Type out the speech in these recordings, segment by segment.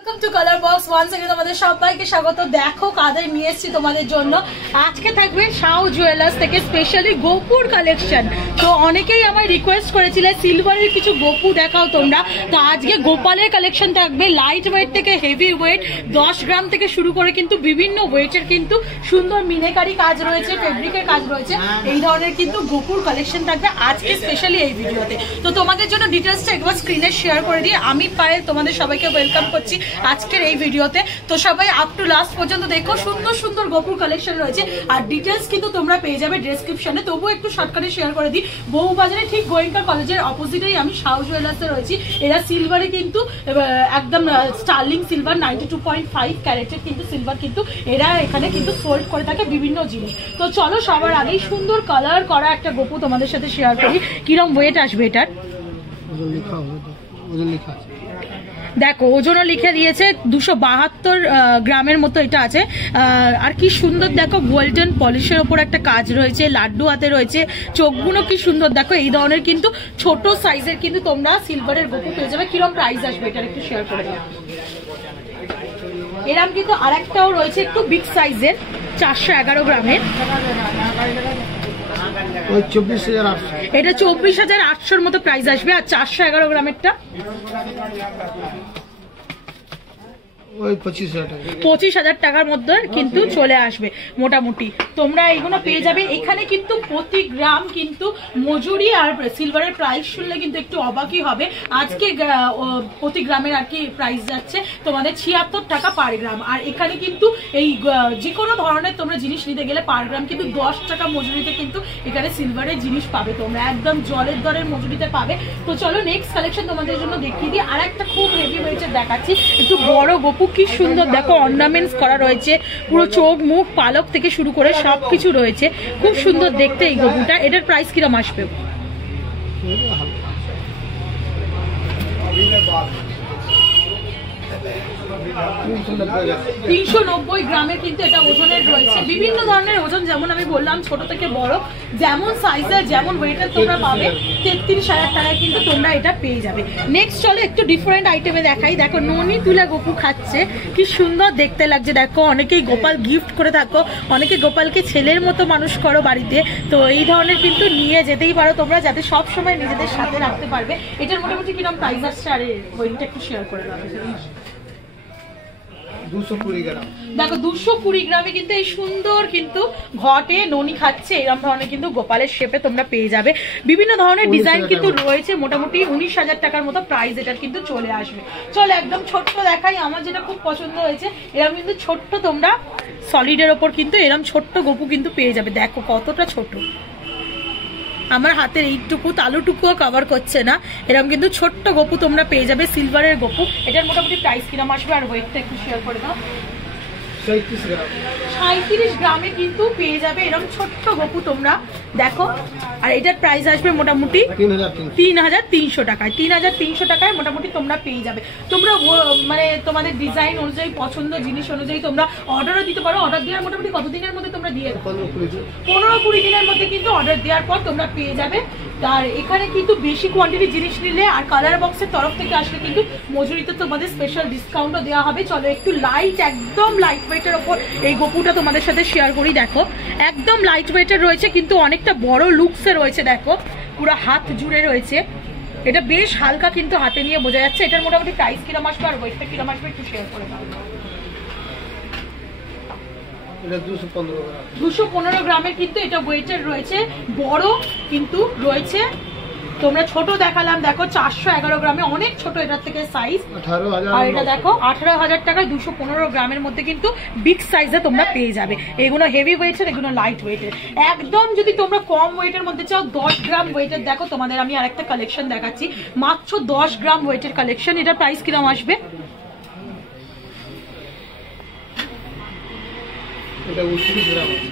Welcome to colour box once again তোমাদের সবাইকে স্বাগত। দেখো কাদের নিয়ে এসেছি তোমাদের জন্য। আজকে থাকবে শাও জুয়েলার্স থেকে স্পেশালি গোপুর কালেকশন। তো অনেকেই আমায় রিকোয়েস্ট করেছিলে সিলভারের কিছু গোপু দেখাও তোমরা। তো আজকে গোপালের কালেকশন থাকবে লাইট ওয়েট থেকে হেভি ওয়েট, 10 গ্রাম থেকে শুরু করে কিন্তু বিভিন্ন ওয়েটের কিন্তু সুন্দর মিনেকারি কাজ রয়েছে, ফেব্রিকের কাজ রয়েছে। এই ধরনের কিন্তু গোপুর কালেকশন থাকবে আজকে স্পেশালি এই ভিডিওতে। তো তোমাদের জন্য ডিটেলসটা একবার স্ক্রিনে শেয়ার করে দিই। আমি পায়েল তোমাদের সবাইকে ওয়েলকাম করছি আজকের এই ভিডিওতে। তো সবাই আপ টু লাস্ট পর্যন্ত দেখো, সুন্দর সুন্দর গোপুর কালেকশন রয়েছে আর ডিটেলস কিন্তু তোমরা পেয়ে যাবে ডেসক্রিপশনে। তবুও একটু শর্টকাটে শেয়ার করে দিই। বউবাজারে ঠিক গোয়েঙ্কা কলেজের অপোজিটেই আমি শাও জুয়েলার্সে রয়েছি। এরা সিলভারে কিন্তু একদম স্টার্লিং সিলভার 92.5 ক্যারেটের কিন্তু সিলভার কিন্তু এরা এখানে কিন্তু সোল্ড করে থাকে বিভিন্ন জিনিস। তো চলো সবার আগেই সুন্দর কালার করা একটা গোপু তোমাদের সাথে শেয়ার করি। কিরম ওয়েট আসবে এটার দেখো, ওজনও লিখে দিয়েছে 272 গ্রামের মতো এটা আছে। আর কি সুন্দর দেখো, গোল্ডেন পলিশের ওপর একটা কাজ রয়েছে, লাড্ডু হাতে রয়েছে, চোখগুলো কি সুন্দর দেখো। এই ধরনের কিন্তু ছোট সাইজের কিন্তু তোমরা সিলভারের গোপু পেয়ে যাবে। কিরম প্রাইস আসবে এটার একটু শেয়ার করে দাও। এরকম কিন্তু আরেকটাও রয়েছে একটু বিগ সাইজের 411 গ্রামের, এটা 24,800 মতো প্রাইস আসবে। আর 411 গ্রামেরটা 25,000 টাকার মধ্যে কিন্তু চলে আসবে মোটামুটি। তোমরা এইগুলো পেয়ে যাবে এখানে। কিন্তু প্রতি গ্রাম কিন্তু মজুরি আর সিলভারের প্রাইস শুনলে কিন্তু একটু অবাকই হবে। আজকে প্রতি গ্রামের আর কি প্রাইস যাচ্ছে তোমাদের 76 টাকা পার গ্রাম। আর এখানে কিন্তু এই যে কোনো ধরনের তোমরা জিনিস নিতে গেলে পার গ্রাম কিন্তু 10 টাকা মজুরিতে কিন্তু এখানে সিলভারের জিনিস পাবে তোমরা, একদম জলের দরের মজুরিতে পাবে। তো চলো নেক্সট কালেকশন তোমাদের জন্য দেখিয়ে দিই। আর একটা খুব হেভি ওয়েটের দেখাচ্ছি, একটু বড় গোপু। কি সুন্দর দেখো, অর্নামেন্টস করা রয়েছে, পুরো চোখ মুখ পালক থেকে শুরু করে সবকিছু রয়েছে, খুব সুন্দর দেখতে এই গোপুটা। এটার প্রাইস কিরম আসবে? 390 গ্রামের কিন্তু এটা ওজনের রয়েছে। বিভিন্ন ধরনের ওজন, যেমন আমি বললাম ছোট থেকে বড়, যেমন সাইজের যেমন ওয়েটের তোমরা পাবে। 33,000 টাকায় কিন্তু তোমরা এটা পেয়ে যাবে। নেক্সট চলো একটু ডিফারেন্ট আইটেমে দেখাই। দেখো ননি তুলা গোপু খাচ্ছে, কি সুন্দর দেখতে লাগছে দেখো। অনেকেই গোপাল গিফট করে থাকো, অনেকে গোপালকে ছেলের মতো মানুষ করো বাড়িতে। তো এই ধরনের কিন্তু নিয়ে যেতেই পারো তোমরা, যাতে সব সময় নিজেদের সাথে রাখতে পারবে। এটার মোটামুটি কিরকম প্রাইস আসছে আর ওইটা একটু শেয়ার করে দাও। 220 গ্রাম দেখো, 220 গ্রামে কিন্তু এই সুন্দর কিন্তু ঘটে ননি খাচ্ছে এরকম ধরনের কিন্তু গোপালের শেপে তোমরা পেয়ে যাবে। বিভিন্ন ধরনের ডিজাইন কিন্তু রয়েছে। মোটামুটি 19,000 টাকার মতো প্রাইস এটার কিন্তু চলে আসবে। চলো একদম ছোট্ট দেখাই, আমার যেটা খুব পছন্দ হয়েছে। এরকম কিন্তু ছোট্ট তোমরা সলিডের ওপর কিন্তু এরকম ছোট্ট গোপু কিন্তু পেয়ে যাবে। দেখো কতটা ছোট, আমার হাতের এইটুকু তালুটুকুও কভার করছে না। এরকম কিন্তু ছোট্ট গোপু তোমরা পেয়ে যাবে, সিলভারের গোপু। এটার মোটামুটি প্রাইস কিরম আসবে আর ওয়েটটা একটু শেয়ার করে দাও। 37 গ্রামে কিন্তু পেয়ে যাবে এরকম ছোট্ট গোপু তোমরা দেখো। আর এটার প্রাইস আসবে মোটামুটি 3,300 টাকায়। 3,300 টাকায় মোটামুটি তোমরা পেয়ে যাবে। তোমরা মানে তোমাদের ডিজাইন অনুযায়ী, পছন্দ জিনিস অনুযায়ী তোমরা অর্ডারও দিতে পারো। অর্ডার দেওয়ার মোটামুটি কত দিনের মধ্যে তোমরা দিয়ে 15-20 দিনের মধ্যে কিন্তু অর্ডার দেওয়ার পর তোমরা পেয়ে যাবে। আর এখানে কিন্তু বেশি কোয়ান্টিটি জিনিস নিলে আর কালার বক্সের তরফ থেকে আসলে কিন্তু মজুরিতে তোমাদের স্পেশাল ডিসকাউন্টও দেওয়া হবে। চলো একটু লাইট, একদম লাইট ওয়েটের ওপর এই গোপুটা তোমাদের সাথে শেয়ার করি। দেখো একদম লাইট ওয়েটের রয়েছে, কিন্তু অনেকটা বড় লুকসে রয়েছে। দেখো পুরো হাত জুড়ে রয়েছে, এটা বেশ হালকা কিন্তু হাতে নিয়ে বোঝা যাচ্ছে। এটার মোটামুটি প্রাইস কিরম আসবে আর ওয়েটটা কিরম আসবে একটু শেয়ার করে দাও। 215 গ্রামের কিন্তু এটা ওয়েটের রয়েছে, বড় কিন্তু রয়েছে। তোমরা ছোট দেখালাম, দেখো 411 গ্রামে, অনেক ছোট এটার থেকে সাইজ। আর এটা দেখো 18,000 টাকায় 215 গ্রামের মধ্যে কিন্তু বিগ সাইজে তোমরা পেয়ে যাবে। এগুলো হেভি ওয়েটের, এগুলো লাইট ওয়েটের। একদম যদি তোমরা কম ওয়েটের মধ্যে চাও, 10 গ্রাম ওয়েটের দেখো তোমাদের আমি আরেকটা কালেকশন দেখাচ্ছি, মাত্র 10 গ্রাম ওয়েটের কালেকশন। এটার প্রাইস কিরম আসবে?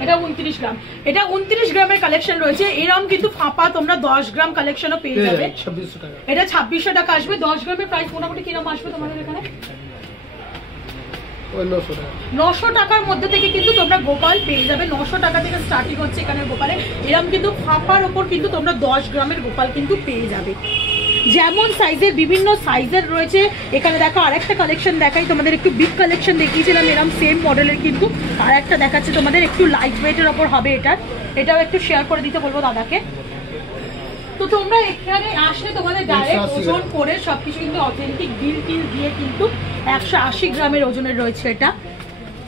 এটা 29 গ্রাম। এটা 29 গ্রামের কালেকশন রয়েছে। এরকম কিন্তু ফাঁপা তোমরা 10 গ্রাম কালেকশনও পেয়ে যাবে। এটা 2600 টাকা আসবে। 10 গ্রামের প্রাইস মোটামুটি কিরকম আসবে তোমাদের এখানে? 900 টাকার মধ্যে থেকে কিন্তু তোমরা গোপাল পেয়ে যাবে। 900 টাকা থেকে স্টার্টিং হচ্ছে এখানে গোপালে। এরকম কিন্তু ফাঁপার ওপর কিন্তু তোমরা 10 গ্রামের গোপাল কিন্তু পেয়ে যাবে। যেমন সাইজের বিভিন্ন সাইজের রয়েছে। এখানে দেখো আরেকটা কালেকশন দেখাই তোমাদের, একটু বিগ কালেকশন দেখিয়েছিলাম এরকম সেম মডেলের, কিন্তু আর একটা দেখাচ্ছে তোমাদের একটু লাইট ওয়েটের ওপর হবে। এটাও একটু শেয়ার করে দিতে বলবো দাদাকে। তো তোমরা এখানে আসলে তোমাদের ডাইরেক্ট ওজন করে সবকিছু কিন্তু অথেন্টিক বিল টিল দিয়ে কিন্তু 180 গ্রামের ওজনের রয়েছে। এটা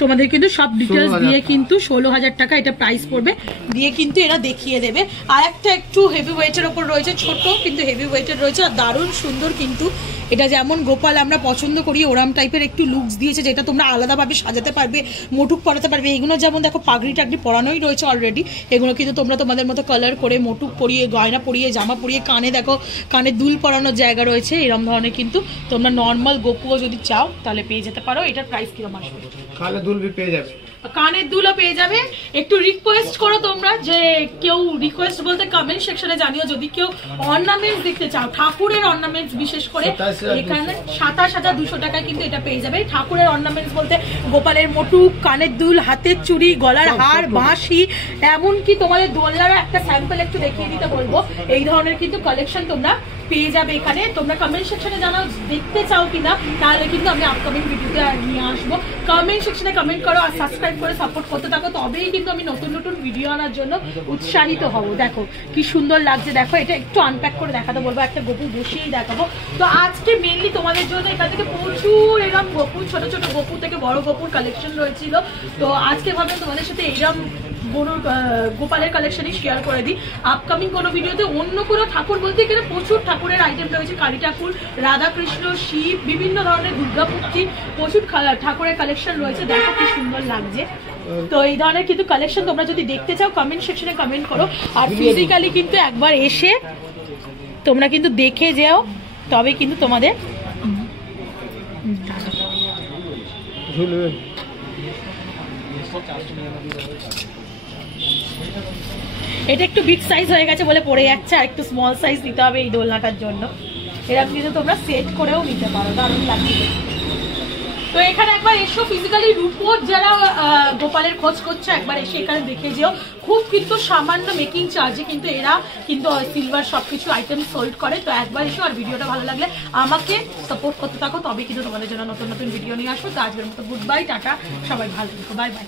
তোমাদের কিন্তু সব ডিটেলস দিয়ে কিন্তু 16,000 টাকা এটা প্রাইস পড়বে, দিয়ে কিন্তু এরা দেখিয়ে দেবে। আর একটা একটু হেভি ওয়েটের ওপর রয়েছে, ছোট কিন্তু হেভি ওয়েটের রয়েছে আর দারুণ সুন্দর। কিন্তু এটা যেমন গোপাল আমরা পছন্দ করি ওরাম টাইপের একটু লুকস দিয়েছে, যেটা তোমরা আলাদাভাবে সাজাতে পারবে, মোটুক পরাতে পারবে। এগুলো যেমন দেখো পাগড়ি টাগড়ি পরানোই রয়েছে অলরেডি, এগুলো কিন্তু তোমরা তোমাদের মতো কালার করে মোটুক পরিয়ে, গয়না পরিয়ে, জামা পরিয়ে, কানে দেখো কানে দুল পরানোর জায়গা রয়েছে। এরকম ধরনের কিন্তু তোমরা নর্মাল গোপুও যদি চাও তাহলে পেয়ে যেতে পারো। এটার প্রাইস কিরকম আসবে? কানের দুল পেয়ে যাবে, কানের দুলও পেয়ে যাবে। একটু রিকোয়েস্ট করো তোমরা, যে কেউ রিকোয়েস্ট বলতে কমেন্ট সেকশনে জানিও যদি কেউ অর্নামেন্টস দেখতে চাও, ঠাকুরের অর্নামেন্টস বিশেষ করে এখানে 27,200 টাকায় কিন্তু এটা পেয়ে যাবে। ঠাকুরের অর্নামেন্টস বলতে গোপালের মোটুক, কানের দুল, হাতের চুড়ি, গলার হার, বাঁশি, এমনকি তোমাদের দোলনারও একটা স্যাম্পল একটু দেখিয়ে দিতে বলবো। এই ধরনের কিন্তু কালেকশন তোমরা পেয়ে যাবে এখানে। তোমরা কমেন্ট সেকশনে জানাও দেখতে চাও কিনা, তাহলে কিন্তু আমি আপকামিং ভিডিওতে নিয়ে আসবো। কমেন্ট সেকশনে কমেন্ট করো আর সাবস্ক্রাইব করে সাপোর্ট করতে থাকো, তবেই কিন্তু আমি নতুন নতুন ভিডিও আনার জন্য উৎসাহিত হব। দেখো কি সুন্দর লাগছে, দেখো এটা একটু আনপ্যাক করে দেখাতে বলবো, একটা গপু বসিয়েই দেখাবো। তো আজকে মেনলি তোমাদের জন্য এখান থেকে প্রচুর এরকম গপু, ছোট ছোট গপু থেকে বড় গপুর কালেকশন রয়েছিল। তো আজকে ভাবলাম তোমাদের সাথে এইরকম গোপালের কালেকশনই শেয়ার করে দিই। আপকামিং কোনো ভিডিওতে অন্য কোনো ঠাকুর বলতে এখানে প্রচুর ঠাকুরের আইটেম রয়েছে, কালী ঠাকুর, রাধাকৃষ্ণ, শিব, বিভিন্ন ধরনের দুর্গামূর্তি, প্রচুর ঠাকুরের কালেকশন রয়েছে। দেখো কি সুন্দর লাগছে। তো এই ধরনের কিন্তু কালেকশন তোমরা যদি দেখতে চাও কমেন্ট সেকশনে কমেন্ট করো, আর ফিজিক্যালি কিন্তু একবার এসে তোমরা কিন্তু দেখে যাও, তবে কিন্তু তোমাদের এটা একটু বিগ সাইজ হয়ে গেছে বলে পড়ে যাচ্ছে, আর একটু স্মল সাইজ নিতে হবে এই দোলনাটার জন্য। এরকম কিন্তু তোমরা সেট করেও নিতে পারো, দারুণ লাগছে। তো এখানে একবার এসো, ফিজিক্যালি রূপোর যারা গোপালের খোঁজ করছে একবার এসে এখানে দেখে যেও। খুব কিন্তু সামান্য মেকিং চার্জে কিন্তু এরা কিন্তু সিলভার সবকিছু আইটেম সোল্ড করে। তো একবার এসো, আর ভিডিওটা ভালো লাগলে আমাকে সাপোর্ট করতে থাকো, তবে কিন্তু তোমাদের জন্য নতুন নতুন ভিডিও নিয়ে আসবো। তো আজকের মতো গুড বাই, টাটা, সবাই ভালো থাকো, বাই বাই।